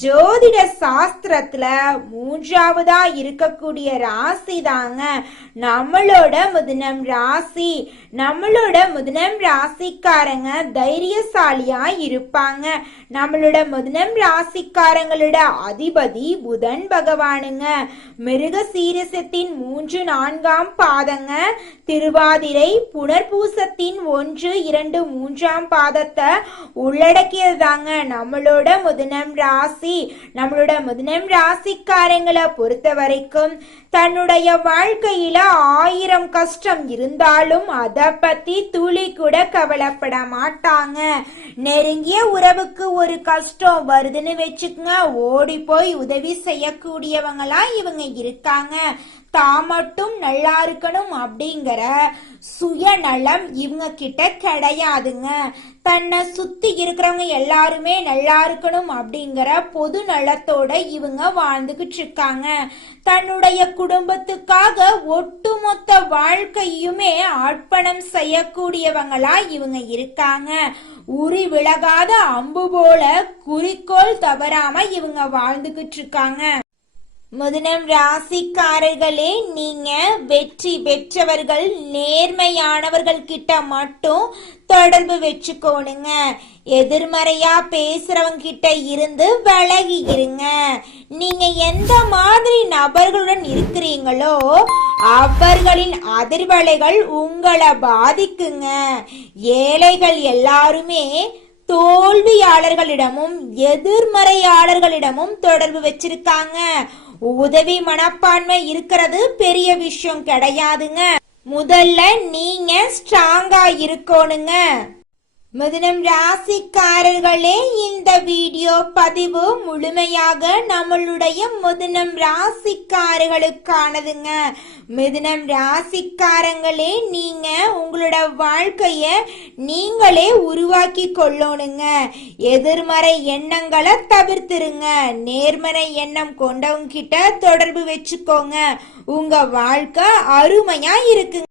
ஜோதிட சாஸ்திரத்துல மூன்றாவதா இருக்கக்கூடிய ராசி தாங்க. நம்மளோட முதனம் ராசி. நம்மளோட முதனம் ராசிக்காரங்க தைரியசாலியா இருப்பாங்க. நம்மளோட முதனம் ராசிக்காரங்களோட அதிபதி புதன் பகவானுங்க. மிருக சீரசத்தின் மூன்று நான்காம் பாதங்க. திருவாதிரை புனர்பூசத்தின் ஒன்று இரண்டு மூன்றாம் பாதத்தை உள்ளடக்கியதாங்க நம்மளோட முதனம் ராசி. நம்மளோட முதனம் ராசிக்காரங்களை பொறுத்த வரைக்கும் தன்னுடைய வாழ்க்கையில ஆயிரம் கஷ்டம் இருந்தாலும் அத பத்தி துளி கூட கவலைப்பட மாட்டாங்க. நெருங்கிய உறவுக்கு ஒரு கஷ்டம் வருதுன்னு வச்சுக்கோங்க. ஓடி போய் உதவி செய்யக்கூடியவங்களா இவங்க இருக்காங்க. தான் மட்டும் நல்லா இருக்கணும் அப்படிங்கிற சுயநலம் இவங்க கிட்ட கிடையாதுங்க. தன்னை சுத்தி இருக்கிறவங்க எல்லாருமே நல்லா இருக்கணும் அப்படிங்கிற பொது நலத்தோட இவங்க வாழ்ந்துகிட்டு இருக்காங்க தன்னுடைய குடும்பத்துக்காக ஒட்டுமொத்த வாழ்க்கையுமே அர்ப்பணம் செய்யக்கூடியவங்களா இவங்க இருக்காங்க. உரி விலகாத அம்பு போல குறிக்கோள் தவறாம இவங்க வாழ்ந்துகிட்டு இருக்காங்க முதனம் ராசிக்காரர்களே நீங்க வெற்றி பெற்றவர்கள் நேர்மையானவர்கள் கிட்ட மட்டும் தொடர்பு வச்சுக்கோணுங்க. எதிர்மறையா பேசுறவங்க கிட்ட இருந்து விலகி இருங்க. நீங்க எந்த மாதிரி நபர்களுடன் இருக்கிறீங்களோ அவர்களின் அதிர்வலைகள் உங்களை பாதிக்குங்க. ஏழைகள் எல்லாருமே தோல்வியாளர்களிடமும் எதிர்மறையாளர்களிடமும் தொடர்பு வச்சிருக்காங்க. உதவி மனப்பான்மை இருக்கிறது பெரிய விஷயம் கிடையாதுங்க. முதல்ல நீங்க ஸ்ட்ராங்கா இருக்கணுங்க. மிதுனம் ராசிக்காரர்களே இந்த வீடியோ பதிவு முழுமையாக நம்மளுடைய மிதுனம் ராசிக்காரர்களுக்கானதுங்க. மிதுனம் ராசிக்காரங்களே நீங்க உங்களோட வாழ்க்கைய நீங்களே உருவாக்கி கொள்ளணுங்க. எதிர்மறை எண்ணங்களை தவிர்த்துருங்க. நேர்மறை எண்ணம் கொண்டவங்க கிட்ட தொடர்பு வச்சுக்கோங்க. உங்க வாழ்க்கை அருமையா இருக்குங்க.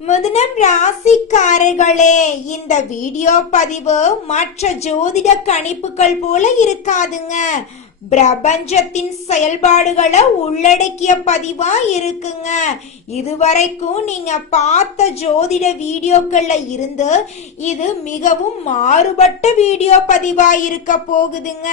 முதனம் ராசிக்காரர்களே இந்த வீடியோ பதிவு மற்ற ஜோதிட கணிப்புகள் போல இருக்காதுங்க. பிரபஞ்சத்தின் செயல்பாடுகளை உள்ளடக்கிய பதிவா இருக்குங்க. இதுவரைக்கும் நீங்க பார்த்த ஜோதிட வீடியோக்கள்ல இருந்து இது மிகவும் மாறுபட்ட வீடியோ பதிவா இருக்க போகுதுங்க.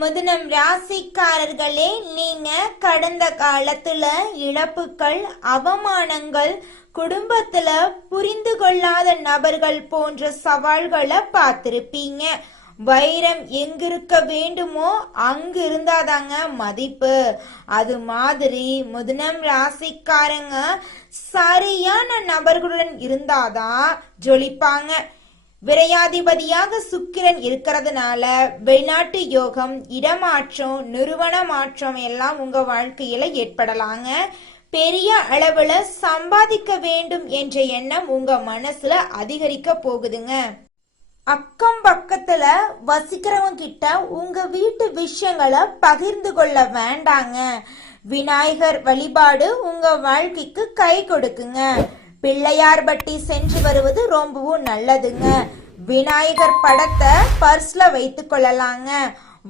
முதனம் ராசிக்காரர்களே நீங்க கடந்த காலத்துல இழப்புகள் அவமானங்கள் குடும்பத்துல புரிந்து கொள்ளாத நபர்கள் போன்ற சவால்களை பார்த்திருப்பீங்க. வைரம் எங்கிருக்க வேண்டுமோ அங்க இருந்தாதாங்க மதிப்பு. அது மாதிரி முதனம் ராசிக்காரங்க சரியான நபர்களுடன் இருந்தாதான் ஜொலிப்பாங்க. விரையாதிபதியாக சுக்கிரன் இருக்கிறதுனால வெளிநாட்டு யோகம் இடமாற்றம் நிறுவன மாற்றம் எல்லாம் உங்க வாழ்க்கையில ஏற்படலாங்க. பெரிய அளவுல சம்பாதிக்க வேண்டும் என்ற எண்ணம் உங்க மனசுல அதிகரிக்க போகுதுங்க. அக்கம் பக்கத்துல வசிக்கிறவங்க கிட்ட உங்க வீட்டு விஷயங்களை பகிர்ந்து கொள்ள வேண்டாங்க. விநாயகர் வழிபாடு உங்க வாழ்க்கைக்கு கை கொடுக்குங்க. பிள்ளையார்பட்டி சென்று வருவது ரொம்பவும் நல்லதுங்க. விநாயகர் படத்தை பர்ஸ்ல வைத்து கொள்ளலாங்க.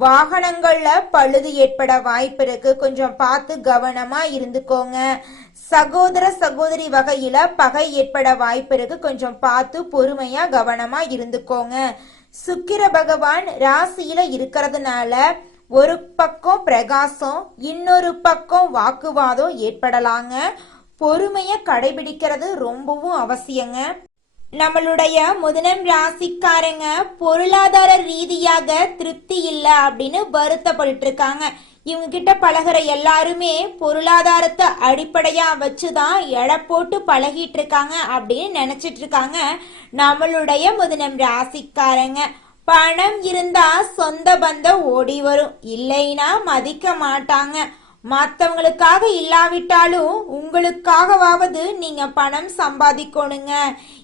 வாகனங்கள்ல பழுது ஏற்பட வாய்ப்பு இருக்கு. கொஞ்சம் பார்த்து கவனமா இருந்துக்கோங்க. சகோதர சகோதரி வகையில பகை ஏற்பட வாய்ப்பு இருக்கு. கொஞ்சம் பார்த்து பொறுமையா கவனமா இருந்துக்கோங்க. சுக்கிர பகவான் ராசியில இருக்கிறதுனால ஒரு பக்கம் பிரகாசம் இன்னொரு பக்கம் வாக்குவாதம் ஏற்படலாங்க. பொறுமைய கடைபிடிக்கிறது ரொம்பவும் அவசியங்க. நம்மளுடைய முதனம் ராசிக்காரங்க பொருளாதார ரீதியாக திருப்தி இல்லை அப்படின்னு வருத்தப்பட்டு இருக்காங்க. இவங்க கிட்ட பழகுற எல்லாருமே பொருளாதாரத்தை அடிப்படையா வச்சுதான் எடை போட்டு பழகிட்டு இருக்காங்க அப்படின்னு நினைச்சிட்டு இருக்காங்க நம்மளுடைய முதனம் ராசிக்காரங்க. பணம் இருந்தா சொந்த பந்தம் ஓடி வரும். இல்லைன்னா மதிக்க மாட்டாங்க. மற்றவங்களுக்காக இல்லாவிட்டாலும் உங்களுக்காகவாவது நீங்க பணம் சம்பாதிக்கணுங்க.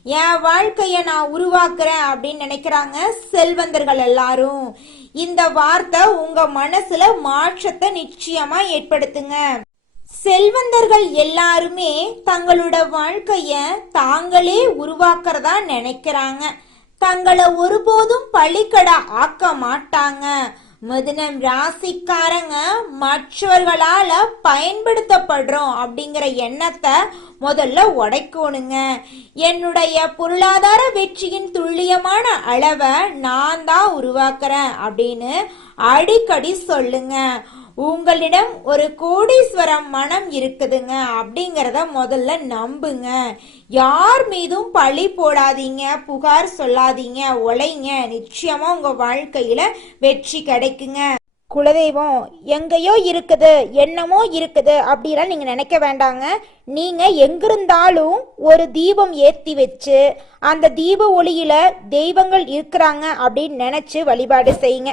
என் வாழ்க்கையை நான் உருவாக்குறேன் அப்படின்னு நினைக்கிறாங்க செல்வந்தர்கள் எல்லாரும். இந்த வார்த்தை உங்க மனசுல மாற்றத்தை நிச்சயமா ஏற்படுத்துங்க. செல்வந்தர்கள் எல்லாருமே தங்களோட வாழ்க்கைய தாங்களே உருவாக்குறதா நினைக்கிறாங்க. தங்களை ஒருபோதும் பழிக்கடா ஆக்க மாட்டாங்க. மிதுனம் ராசிக்காரங்க மற்றவர்களால பயன்படுத்தப்படுறோம் அப்படிங்கிற எண்ணத்தை முதல்ல உடைக்கணுங்க. என்னுடைய பொருளாதார வெற்றியின் துல்லியமான அளவை நான் தான் உருவாக்குறேன் அப்படின்னு அடிக்கடி சொல்லுங்க. உங்களிடம் ஒரு கோடீஸ்வரம் மனம் இருக்குதுங்க அப்படிங்கிறத முதல்ல நம்புங்க. யார் மீதும் பழி போடாதீங்க புகார் சொல்லாதீங்க உழைங்க நிச்சயமா உங்க வாழ்க்கையில வெற்றி கிடைக்குங்க. குலதெய்வம் எங்கேயோ இருக்குது என்னமோ இருக்குது அப்படிலாம் நீங்க நினைக்க வேண்டாங்க. நீங்க எங்கிருந்தாலும் ஒரு தீபம் ஏத்தி வச்சு அந்த தீப ஒளியில தெய்வங்கள் இருக்கிறாங்க அப்படின்னு நினைச்சு வழிபாடு செய்யுங்க.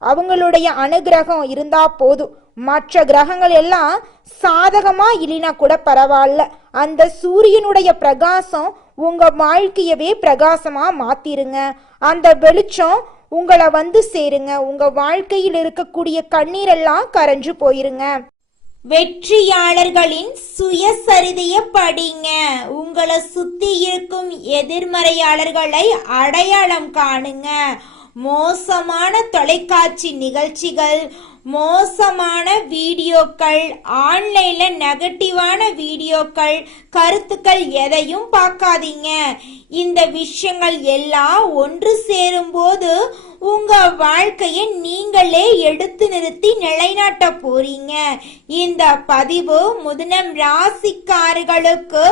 அவங்களுடைய அனுகிரகம் இருந்தா போதும். மற்ற கிரகங்கள் எல்லாம் சாதகமா இல்லைனா கூட பரவாயில்ல. அந்த சூரியனுடைய பிரகாசம் உங்க வாழ்க்கையவே பிரகாசமா மாத்திருங்க. அந்த வெளிச்சம் உங்களை வந்து சேருங்க. உங்க வாழ்க்கையில் இருக்கக்கூடிய கண்ணீரெல்லாம் கரைஞ்சு போயிருங்க. வெற்றியாளர்களின் சுயசரிதைய படிங்க. உங்களை சுத்தி இருக்கும் எதிர்மறையாளர்களை அடையாளம் காணுங்க. மோசமான தொலைக்காட்சி நிகழ்ச்சிகள் மோசமான வீடியோக்கள் ஆன்லைன்ல நெகட்டிவான வீடியோக்கள் கருத்துக்கள் எதையும் பார்க்காதீங்க. இந்த விஷயங்கள் எல்லாம் ஒன்று சேரும்போது உங்க வாழ்க்கையை நீங்களே எடுத்து நிறுத்தி நிலைநாட்ட போறீங்க. இந்த பதிவு முதனம் ராசிக்காரர்களுக்கு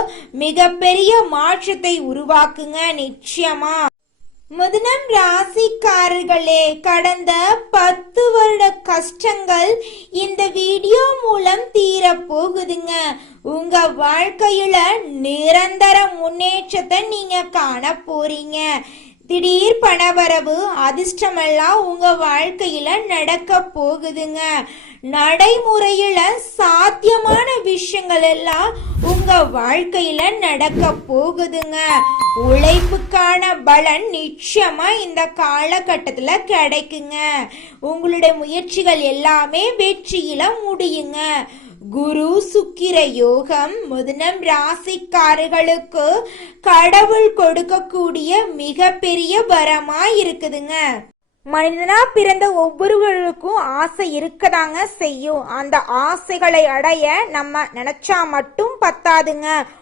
மிகப்பெரிய மாற்றத்தை உருவாக்குங்க நிச்சயமா. முதனம் ராசிக்காரர்களே கடந்த பத்து வருட கஷ்டங்கள் இந்த வீடியோ மூலம் தீர போகுதுங்க உங்க வாழ்க்கையில நிரந்தர முன்னேற்றத்தை நீங்க காண போறீங்க திடீர் பணவரவு அதிர்ஷ்டமெல்லாம் உங்க வாழ்க்கையில நடக்க போகுதுங்க. நடைமுறையில சாத்தியமான விஷயங்கள் எல்லாம் உங்க வாழ்க்கையில நடக்க போகுதுங்க. உழைப்புக்கான பலன் நிச்சயமா இந்த காலகட்டத்துல கிடைக்குங்க. உங்களுடைய முயற்சிகள் எல்லாமே வெற்றியில முடியுங்க. குரு சுக்கிர யோகம் முதனம் ராசிக்காரர்களுக்கு கடவுள் கொடுக்கக்கூடிய மிகப்பெரிய வரமா இருக்குதுங்க. மனிதனா பிறந்த ஒவ்வொருவருக்கும் ஆசை இருக்கதாங்க செய்யும். அந்த ஆசைகளை அடைய நம்ம நினைச்சா மட்டும் பத்தாதுங்க.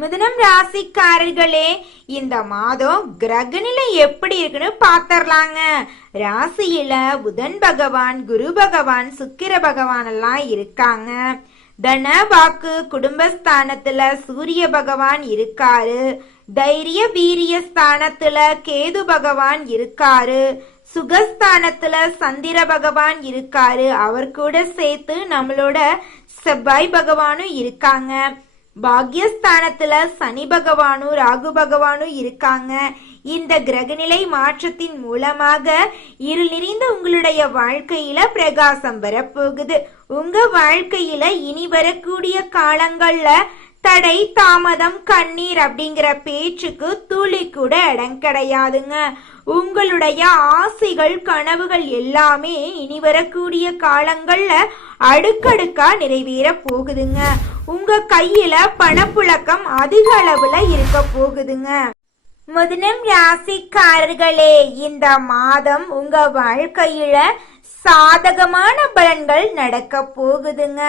மிதுனம் ராசிக்காரர்களே இந்த மாதம் கிரகநிலை எப்படி இருக்குன்னு பாத்திரலாங்க. ராசியில புதன் பகவான் குரு பகவான் சுக்கிர பகவான் எல்லாம் இருக்காங்க. தன வாக்கு குடும்பஸ்தானத்துல சூரிய பகவான் இருக்காரு. தைரிய வீரிய ஸ்தானத்துல கேது பகவான் இருக்காரு. சுகஸ்தானத்துல சந்திர பகவான் இருக்காரு. அவர் கூட சேர்த்து நம்மளோட செவ்வாய் பகவானும் இருக்காங்க. பாக்யஸ்தானத்துல சனி பகவானும் ராகு பகவானும் இருக்காங்க. இந்த கிரகநிலை மாற்றத்தின் மூலமாக இருள் நிறைந்த உங்களுடைய வாழ்க்கையில பிரகாசம் வரப்போகுது. உங்க வாழ்க்கையில இனி வரக்கூடிய காலங்கள்ல தடை தாமதம் கண்ணீர் அப்படிங்கிற பேச்சுக்கு துளி கூட இடம் கிடையாதுங்க. உங்களுடைய ஆசைகள் கனவுகள் எல்லாமே இனி வரக்கூடிய காலங்கள்ல அடுக்கடுக்கா நிறைவேற போகுதுங்க. உங்க கையில பணப்புழக்கம் அதிக அளவுல இருக்க போகுதுங்க. முதனம் ராசிக்காரர்களே இந்த மாதம் உங்க வாழ்க்கையில சாதகமான பலன்கள் நடக்க போகுதுங்க.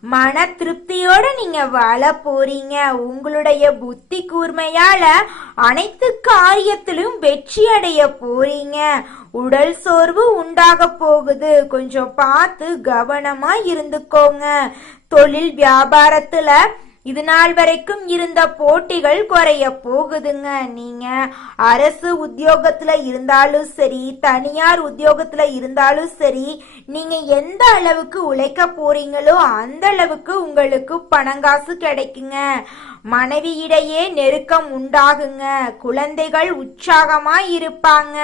மன திருப்தியோட நீங்க வாழ போறீங்க. உங்களுடைய புத்தி கூர்மையால அனைத்து காரியத்திலும் வெற்றி அடைய போறீங்க. உடல் சோர்வு உண்டாக போகுது. கொஞ்சம் பார்த்து கவனமா இருந்துக்கோங்க. தொழில் வியாபாரத்துல இது நாள் வரைக்கும் இருந்த போட்டிகள் குறைய போகுதுங்க. நீங்க அரசு உத்தியோகத்துல இருந்தாலும் சரி தனியார் உத்தியோகத்துல இருந்தாலும் சரி நீங்க எந்த அளவுக்கு உழைக்க போறீங்களோ அந்த அளவுக்கு உங்களுக்கு பணங்காசு கிடைக்குங்க. மனைவியிடையே நெருக்கம் உண்டாகுங்க. குழந்தைகள் உற்சாகமா இருப்பாங்க.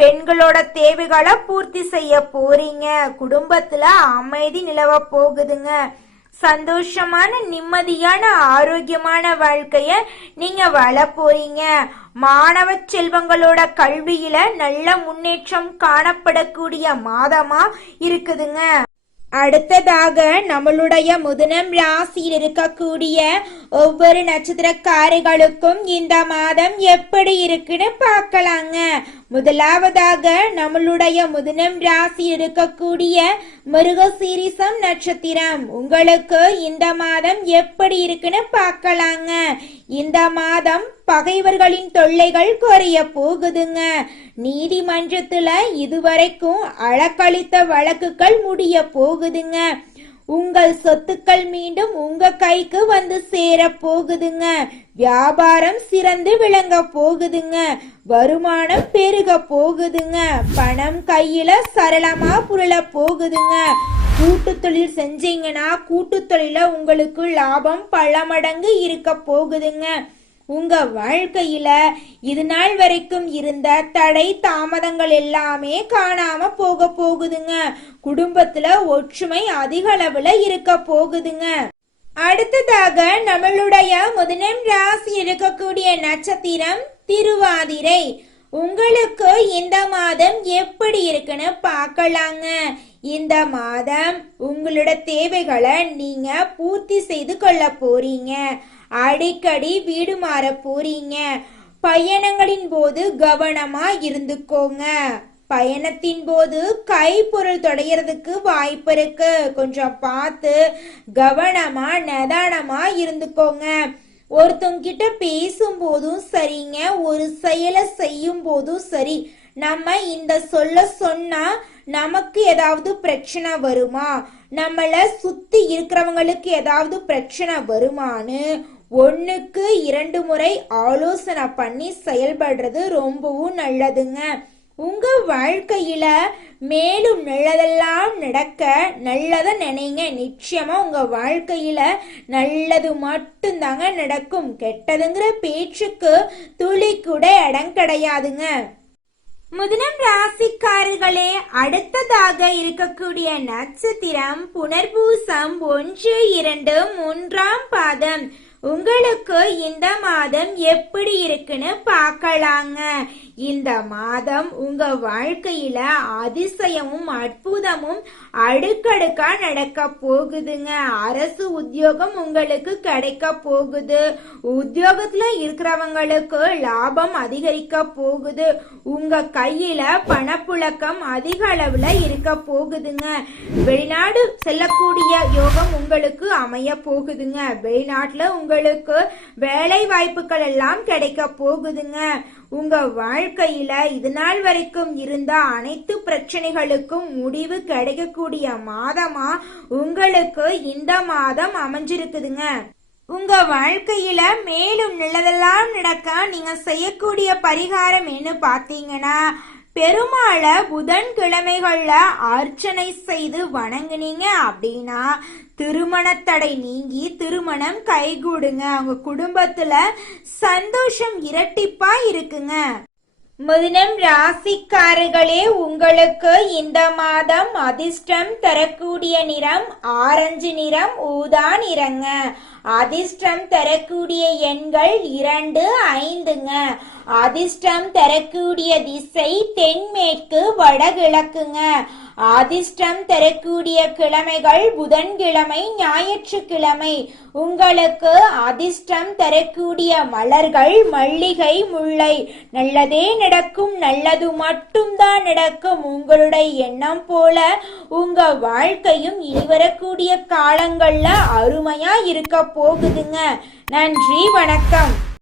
பெண்களோட தேவைகளை பூர்த்தி செய்ய போறீங்க. குடும்பத்துல அமைதி நிலவ போகுதுங்க. சந்தோஷமான நிம்மதியான ஆரோக்கியமான வாழ்க்கைய நீங்க வள போறீங்க மாணவ செல்வங்களோட கல்வியில நல்ல முன்னேற்றம் காணப்படக்கூடிய மாதமா இருக்குதுங்க. அடுத்ததாக நம்மளுடைய முதனம் ராசியில் இருக்கக்கூடிய ஒவ்வொரு நட்சத்திரக்காரிகளுக்கும் இந்த மாதம் எப்படி இருக்குன்னு பார்க்கலாங்க. முதலாவதாக நம்மளுடைய முதனம் ராசி இருக்கக்கூடிய மிருகசீரிசம் நட்சத்திரம். உங்களுக்கு இந்த மாதம் எப்படி இருக்குன்னு பார்க்கலாங்க. இந்த மாதம் பகைவர்களின் தொல்லைகள் குறைய போகுதுங்க. நீதிமன்றத்துல இதுவரைக்கும் அளக்களித்த வழக்குகள் முடிய போகுதுங்க. உங்கள் சொத்துக்கள் மீண்டும் உங்க கைக்கு வந்து சேர போகுதுங்க வியாபாரம் சிறந்து விளங்க போகுதுங்க. வருமானம் பெருக போகுதுங்க. பணம் கையில சரளமா புரள போகுதுங்க. கூட்டு தொழில் செஞ்சீங்கன்னா கூட்டு தொழில உங்களுக்கு லாபம் பல மடங்கு இருக்க போகுதுங்க. உங்க வாழ்க்கையில இது நாள் வரைக்கும் இருந்த தடை தாமதங்கள் எல்லாமே காணாம போக போகுதுங்க. குடும்பத்துல ஒற்றுமை அதிக அளவுல இருக்க போகுதுங்க. அடுத்ததாக நம்மளுடைய முதலம் ராசி இருக்கக்கூடிய நட்சத்திரம் திருவாதிரை. உங்களுக்கு இந்த மாதம் எப்படி இருக்குன்னு பார்க்கலாங்க. இந்த மாதம் உங்களோட தேவைகளை நீங்க பூர்த்தி செய்து கொள்ள போறீங்க. அடிக்கடி வீடு மாற போறீங்க. பயணங்களின் போது கவனமா இருந்துக்கோங்க. பயணத்தின் போது கைப்பொருள் தொடையிறதுக்கு வாய்ப்பு இருக்கு. கொஞ்சம் பார்த்து கவனமா நிதானமா இருந்துக்கோங்க. ஒருத்தங்கிட்ட பேசும் போதும் சரிங்க ஒரு செயலை செய்யும் போதும் சரி. நம்ம இந்த சொல்ல சொன்னா நமக்கு ஏதாவது பிரச்சனை வருமா? நம்மள சுத்தி இருக்கிறவங்களுக்கு ஏதாவது பிரச்சனை வருமான்னு ஒன்றுக்கு இரண்டு முறை ஆலோசனை பண்ணி செயல்படுறது ரொம்பவும் நல்லதுங்க. உங்க வாழ்க்கையில மேலும் நல்லதெல்லாம் நடக்க நல்லதை நினைங்க. நிச்சயமா உங்க வாழ்க்கையில நல்லது மட்டும்தாங்க நடக்கும். கெட்டதுங்கிற பேச்சுக்கு துளி கூட இடம் கிடையாதுங்க. முதலம் ராசிக்காரர்களே அடுத்ததாக இருக்கக்கூடிய நட்சத்திரம் புனர்பூசம் ஒன்று இரண்டு மூன்றாம் பாதம். உங்களுக்கு இந்த மாதம் எப்படி இருக்குன்னு பார்க்கலாங்க. இந்த மாதம் உங்க வாழ்க்கையில அதிசயமும் அற்புதமும் அடுக்கடுக்கா நடக்க போகுதுங்க. அரசு உத்தியோகம் உங்களுக்கு கிடைக்க போகுது. உத்தியோகத்துல இருக்கிறவங்களுக்கு லாபம் அதிகரிக்க போகுது. உங்க கையில பணப்புழக்கம் அதிக அளவுல இருக்க போகுதுங்க. வெளிநாடு செல்லக்கூடிய யோகம் உங்களுக்கு அமைய போகுதுங்க. வெளிநாட்டுல உங்களுக்கு வேலை வாய்ப்புகள் எல்லாம் கிடைக்க போகுதுங்க. உங்க வாழ்க்கையில இது நாள் வரைக்கும் இருந்த அனைத்து பிரச்சனைகளுக்கும் முடிவு கிடைக்கக்கூடிய மாதமா உங்களுக்கு இந்த மாதம் அமைஞ்சிருக்குதுங்க. உங்க வாழ்க்கையில மேலும் நல்லதெல்லாம் நடக்க நீங்க செய்யக்கூடிய பரிகாரம் என்ன பாத்தீங்கன்னா பெருமாளை புதன்கிழமைகளில் அர்ச்சனை செய்து வணங்குனீங்க அப்படின்னா திருமணத்தடை நீங்கி திருமணம் கைகூடுங்க. அவங்க குடும்பத்துல சந்தோஷம் இரட்டிப்பா இருக்குங்க. முதனம் ராசிக்காரர்களே உங்களுக்கு இந்த மாதம் அதிர்ஷ்டம் தரக்கூடிய நிறம் ஆரஞ்சு நிறம் ஊதா நிறங்க. அதிர்ஷ்டம் தரக்கூடிய எண்கள் இரண்டு ஐந்துங்க. அதிர்ஷ்டம் தரக்கூடிய திசை தென்மேற்கு வடகிழக்குங்க. அதிர்ஷ்டம் தரக்கூடிய கிழமைகள் புதன்கிழமை ஞாயிற்றுக்கிழமை. உங்களுக்கு அதிர்ஷ்டம் தரக்கூடிய மலர்கள் மல்லிகை முல்லை. நல்லதே நடக்கும் நல்லது மட்டும்தான் நடக்கும். உங்களுடைய எண்ணம் போல உங்க வாழ்க்கையும் இனி வரக்கூடிய காலங்கள்ல அருமையா இருக்க போகுதுங்க. நன்றி வணக்கம்.